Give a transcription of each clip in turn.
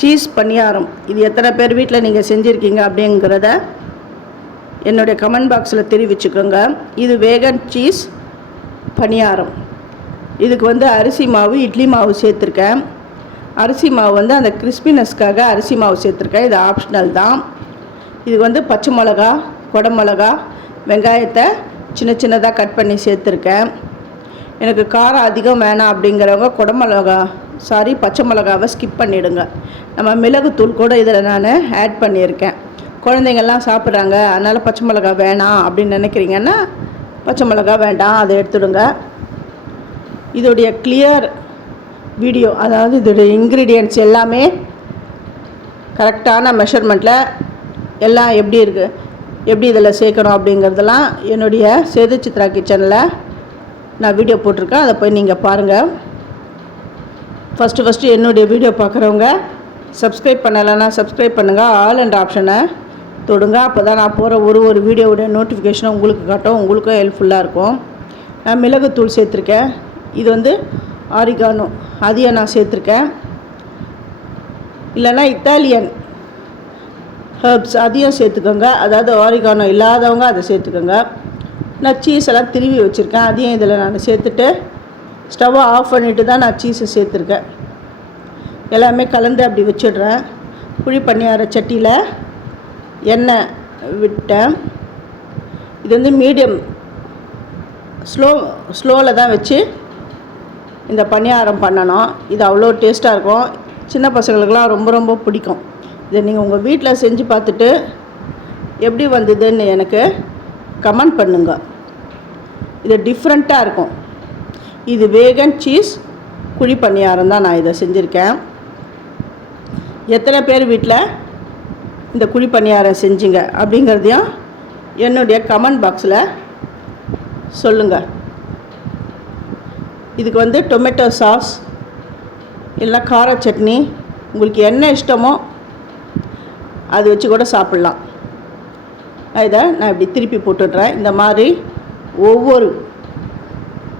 Cheese பணியாரம் இது எத்தனை பேர் வீட்டில் நீங்கள் செஞ்சுருக்கீங்க அப்படிங்கிறத என்னுடைய கமெண்ட் பாக்ஸில் தெரிவிச்சுக்கோங்க. இது வேகன் சீஸ் பணியாரம். இதுக்கு அரிசி மாவு, இட்லி மாவு சேர்த்துருக்கேன். அரிசி மாவு அந்த கிறிஸ்பினஸ்க்காக அரிசி மாவு சேர்த்துருக்கேன். இது ஆப்ஷனல் தான். இதுக்கு பச்சை மிளகா, குடமிளகா, வெங்காயத்தை சின்ன சின்னதாக கட் பண்ணி சேர்த்துருக்கேன். எனக்கு காரம் அதிகம் வேணாம் அப்படிங்கிறவங்க பச்சை மிளகாவை ஸ்கிப் பண்ணிவிடுங்க. நம்ம மிளகுத்தூள் கூட இதில் நான் ஆட் பண்ணியிருக்கேன். குழந்தைங்கள்லாம் சாப்பிட்றாங்க, அதனால் பச்சை மிளகா வேணாம் அப்படின்னு நினைக்கிறீங்கன்னா பச்சை மிளகா வேண்டாம், அதை எடுத்துடுங்க. இதோடைய கிளியர் வீடியோ, அதாவது இதோடைய இன்க்ரீடியன்ட்ஸ் எல்லாமே கரெக்டான மெஷர்மெண்ட்டில் எல்லாம் எப்படி இருக்குது, எப்படி இதில் சேர்க்கணும் அப்படிங்கிறதெல்லாம் என்னுடைய சேது சித்ரா கிச்சனில் நான் வீடியோ போட்டிருக்கேன். அதை போய் நீங்கள் பாருங்கள். ஃபஸ்ட்டு என்னுடைய வீடியோ பார்க்குறவங்க சப்ஸ்கிரைப் பண்ணலைன்னா சப்ஸ்கிரைப் பண்ணுங்கள். ஆல் அண்ட் ஆப்ஷனை தொடுங்க. அப்போ தான் நான் போகிற ஒரு வீடியோவுடைய நோட்டிஃபிகேஷனும் உங்களுக்கு காட்டும், உங்களுக்கும் ஹெல்ப்ஃபுல்லாக இருக்கும். நான் மிளகுத்தூள் சேர்த்துருக்கேன். இது ஆரிகானோ, அதையும் நான் சேர்த்துருக்கேன். இல்லைன்னா இத்தாலியன் ஹர்ப்ஸ் அதையும் சேர்த்துக்கோங்க. அதாவது ஆரிகானோ இல்லாதவங்க அதை சேர்த்துக்கோங்க. நான் சீஸ் எல்லாம் திருவி வச்சுருக்கேன், அதையும் இதில் நான் சேர்த்துட்டு ஸ்டவ்வை ஆஃப் பண்ணிவிட்டு தான் நான் சீஸை சேர்த்துருக்கேன். எல்லாமே கலந்து அப்படி வச்சிடுறேன். குழி பணியார சட்டியில் எண்ணெய் விட்டேன். இது மீடியம் ஸ்லோவில் தான் வச்சு இந்த பணியாரம் பண்ணணும். இது அவ்வளோ டேஸ்ட்டாக இருக்கும். சின்ன பசங்களுக்கெலாம் ரொம்ப ரொம்ப பிடிக்கும். இதை நீங்கள் உங்கள் வீட்டில் செஞ்சு பார்த்துட்டு எப்படி வந்ததுன்னு எனக்கு கமெண்ட் பண்ணுங்க. இது டிஃப்ரெண்ட்டாக இருக்கும். இது வேகன் சீஸ் குழி பணியாரம் தான் நான் இதை செஞ்சுருக்கேன். எத்தனை பேர் வீட்டில் இந்த குழி பணியாரம் செஞ்சிங்க அப்படிங்கிறதையும் என்னுடைய கமெண்ட் பாக்ஸில் சொல்லுங்கள். இதுக்கு டொமேட்டோ சாஸ் இல்லை கார சட்னி, உங்களுக்கு என்ன இஷ்டமோ அது வச்சு கூட சாப்பிட்லாம். இதை நான் இப்படி திருப்பி போட்டுடுறேன். இந்த மாதிரி ஒவ்வொரு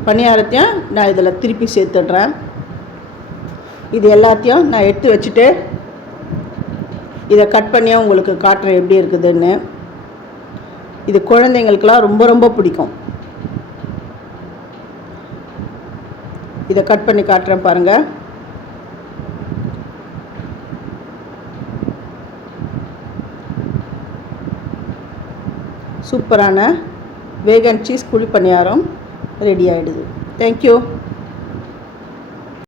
பணியாரத்தையும் நான் இதில் திருப்பி சேர்த்துடுறேன். இது எல்லாத்தையும் நான் எடுத்து வச்சுட்டு இதை கட் பண்ணியும் உங்களுக்கு காட்டுறேன் எப்படி இருக்குதுன்னு. இது குழந்தைங்களுக்கெல்லாம் ரொம்ப ரொம்ப பிடிக்கும். இதை கட் பண்ணி காட்டுறேன் பாருங்கள். சூப்பரான வேகன் சீஸ் குழி பணியாரம் ரெடி ஆகிடுது. தேங்க்யூ.